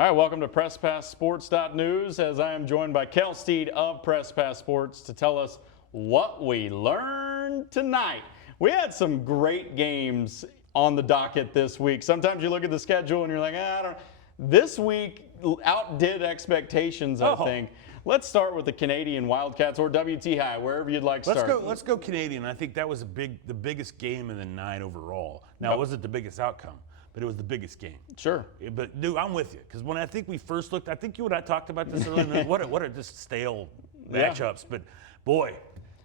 All right, welcome to PressPassSports.news as I am joined by Kel Steed of Press Pass Sports to tell us what we learned tonight. We had some great games on the docket this week. Sometimes you look at the schedule and you're like, I don't know. This week outdid expectations, I think. Let's start with the Canadian Wildcats or WT High, wherever you'd like to start. Let's go Canadian. I think that was the biggest game in the night overall. Now, it wasn't the biggest outcome, but it was the biggest game. Sure. But, dude, I'm with you. Because when I think we first looked, I think you and I talked about this earlier. What are just stale matchups. But, boy,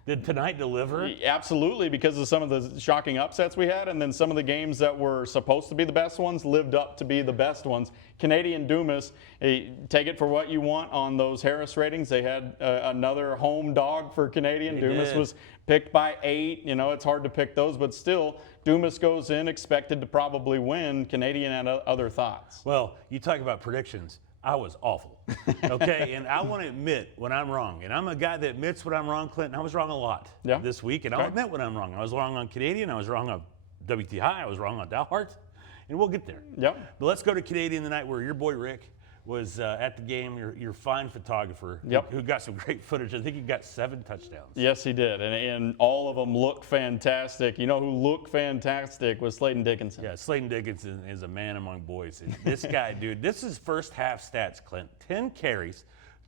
did tonight deliver? Absolutely, because of some of the shocking upsets we had, and then some of the games that were supposed to be the best ones lived up to be the best ones. Canadian Dumas, take it for what you want on those Harris ratings. They had another home dog for Canadian. Dumas was picked by 8. You know, it's hard to pick those, but still, Dumas goes in expected to probably win. Canadian had other thoughts. Well, you talk about predictions. I was awful, okay? And I want to admit when I'm wrong. And I'm a guy that admits when I'm wrong, Clint, and I was wrong a lot this week. And I'll admit when I'm wrong. I was wrong on Canadian. I was wrong on WT High. I was wrong on Dalhart. And we'll get there. Yep. But let's go to Canadian tonight where your boy Rick was at the game, your fine photographer who got some great footage. I think he got 7 touchdowns. Yes, he did. And all of them look fantastic. You know who looked fantastic was Slayton Dickinson. Yeah, Slayton Dickinson is a man among boys. And this guy, dude, this is first half stats, Clint. 10 carries,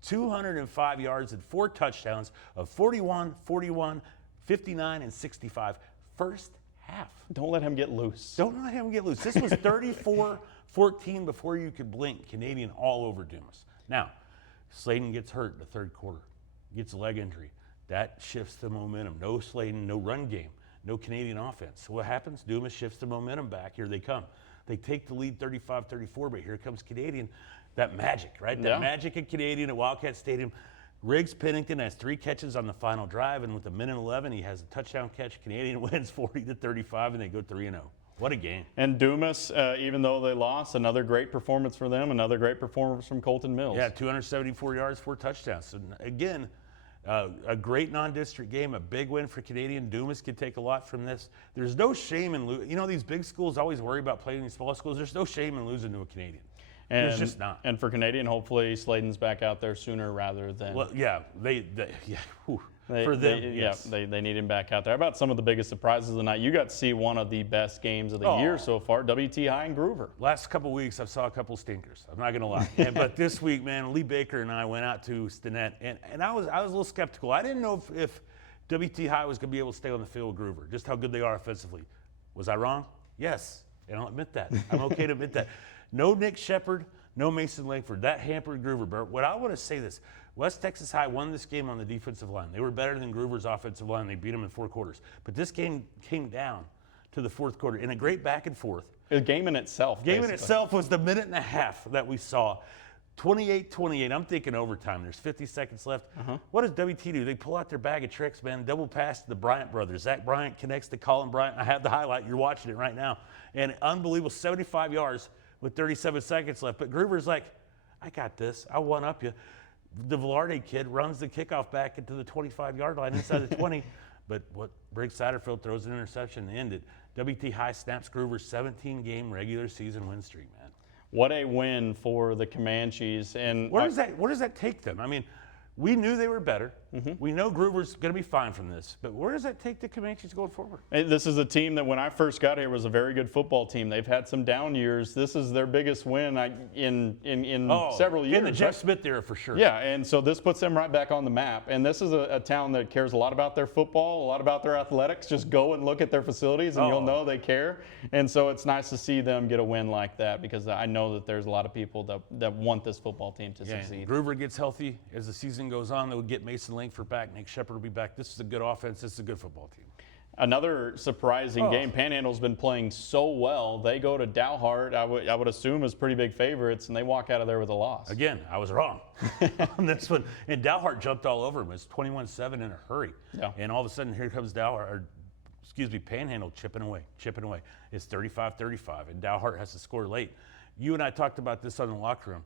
205 yards, and 4 touchdowns of 41, 41, 59, and 65. First half. Don't let him get loose. Don't let him get loose. This was 34-14 before you could blink. Canadian all over Dumas. Now, Slayton gets hurt in the third quarter, gets a leg injury. That shifts the momentum. No Slayton, no run game, no Canadian offense. So what happens? Dumas shifts the momentum back. Here they come. They take the lead 35-34, but here comes Canadian. That magic, right? That magic at Canadian at Wildcat Stadium. Riggs Pennington has 3 catches on the final drive, and with a minute 11, he has a touchdown catch. Canadian wins 40-35, and they go 3-0. What a game. And Dumas, even though they lost, another great performance for them, another great performance from Colton Mills. Yeah, 274 yards, 4 touchdowns. So, again, a great non-district game, a big win for Canadian. Dumas could take a lot from this. There's no shame in losing. You know, these big schools always worry about playing these small schools. There's no shame in losing to a Canadian. There's just not. And for Canadian, hopefully Slayton's back out there sooner rather than. Well, yeah, they need him back out there. How about some of the biggest surprises of the night? You got to see one of the best games of the year so far, WT High and Groover. Last couple weeks, I saw a couple stinkers. I'm not going to lie. But this week, man, Lee Baker and I went out to Stinnett, and I was a little skeptical. I didn't know if WT High was going to be able to stay on the field with Groover, just how good they are offensively. Was I wrong? Yes, and I'll admit that. I'm okay to admit that. No Nick Shepard, no Mason Langford. That hampered Groover. But what I want to say this, West Texas High won this game on the defensive line. They were better than Groover's offensive line. They beat them in 4 quarters. But this game came down to the 4th quarter in a great back and forth. A game in itself. Game in itself was the minute and a half that we saw. 28-28. I'm thinking overtime. There's 50 seconds left. What does WT do? They pull out their bag of tricks, man. Double pass to the Bryant brothers. Zach Bryant connects to Colin Bryant. I have the highlight. You're watching it right now. And unbelievable 75 yards with 37 seconds left. But Groover's like, I got this. I'll one-up you. The Velarde kid runs the kickoff back into the 25-yard line inside the 20. But Briggs Satterfield throws an interception to end it. WT High snaps Groover's 17-game regular season win streak, man. What a win for the Comanches. And where does that take them? I mean, we knew they were better. We know Groover's going to be fine from this. But where does that take the Comanches going forward? This is a team that when I first got here was a very good football team. They've had some down years. This is their biggest win in several years. In the Jeff Smith era for sure. Yeah, and so this puts them right back on the map. And this is a town that cares a lot about their football, a lot about their athletics. Just go and look at their facilities and you'll know they care. And so it's nice to see them get a win like that because I know that there's a lot of people that want this football team to succeed. Groover gets healthy as the season goes on. They'll get Mason Langford back. Nick Shepard will be back. This is a good offense. This is a good football team. Another surprising game. Panhandle's been playing so well. They go to Dalhart, I would assume, as pretty big favorites, and they walk out of there with a loss. Again, I was wrong on this one. And Dalhart jumped all over him. It's 21-7 in a hurry. Yeah. And all of a sudden, here comes Panhandle chipping away. It's 35-35, and Dalhart has to score late. You and I talked about this on the locker room.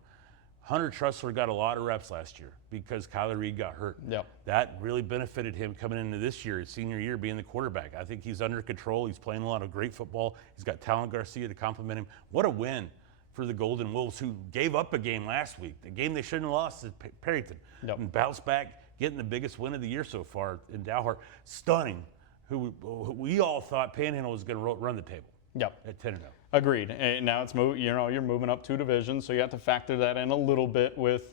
Hunter Trussler got a lot of reps last year because Kyler Reed got hurt. Yep. That really benefited him coming into this year, his senior year, being the quarterback. I think he's under control. He's playing a lot of great football. He's got Talon Garcia to complement him. What a win for the Golden Wolves, who gave up a game last week, the game they shouldn't have lost at Perryton, and bounced back, getting the biggest win of the year so far in Dalhart. Stunning. Who we all thought Panhandle was going to run the table. At 10-0. Agreed. And now it's you're moving up 2 divisions, so you have to factor that in a little bit with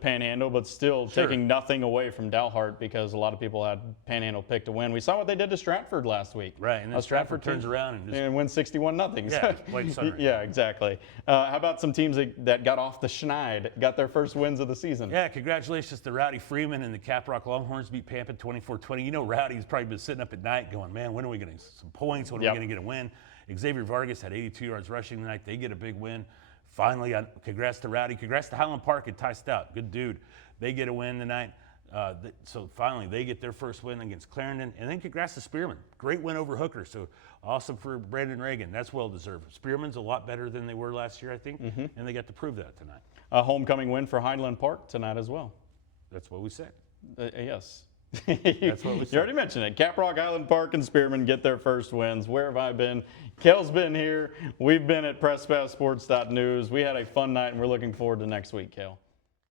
Panhandle, but still taking nothing away from Dalhart, because a lot of people had Panhandle picked to win. We saw what they did to Stratford last week. Right, and then Stratford turns around and wins 61-0. Yeah, played Sunrise. Yeah, exactly. How about some teams that got off the schneid, got their first wins of the season? Yeah, congratulations to Rowdy Freeman and the Caprock Longhorns beat Pampa 24-20. You know, Rowdy's probably been sitting up at night going, man, when are we going to get some points? When are we going to get a win? Xavier Vargas had 82 yards rushing tonight. They get a big win. Finally, congrats to Rowdy. Congrats to Highland Park and Ty Stout. Good dude. They get a win tonight. So finally, they get their first win against Clarendon. And then congrats to Spearman. Great win over Hooker. So awesome for Brandon Reagan. That's well deserved. Spearman's a lot better than they were last year, I think. And they got to prove that tonight. A homecoming win for Highland Park tonight as well. That's what we said. Yes. That's what we said. You already mentioned it. Caprock, Highland Park, and Spearman get their first wins. Where have I been? Kel's been here. We've been at PressPassSports.news. We had a fun night, and we're looking forward to next week, Kel.